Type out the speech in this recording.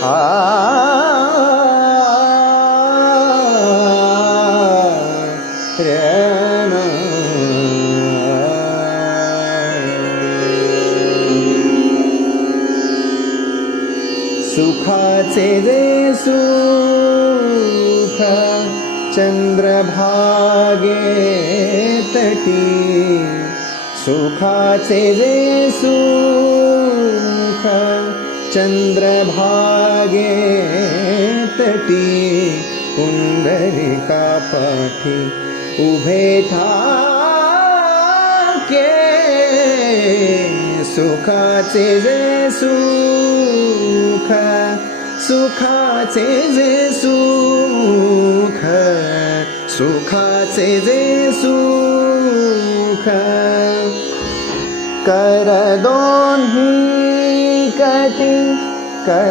सुखाचे जे सुख चंद्रभागे तटी, सुखाचे जे सुख चंद्रभागे तटी, पुंडलिका पाठी उभे ठाके, सुखाचे जे सुख, सुखाचे जे सुख, सुखाचे जे सुख, कर दोन्ही कटी कर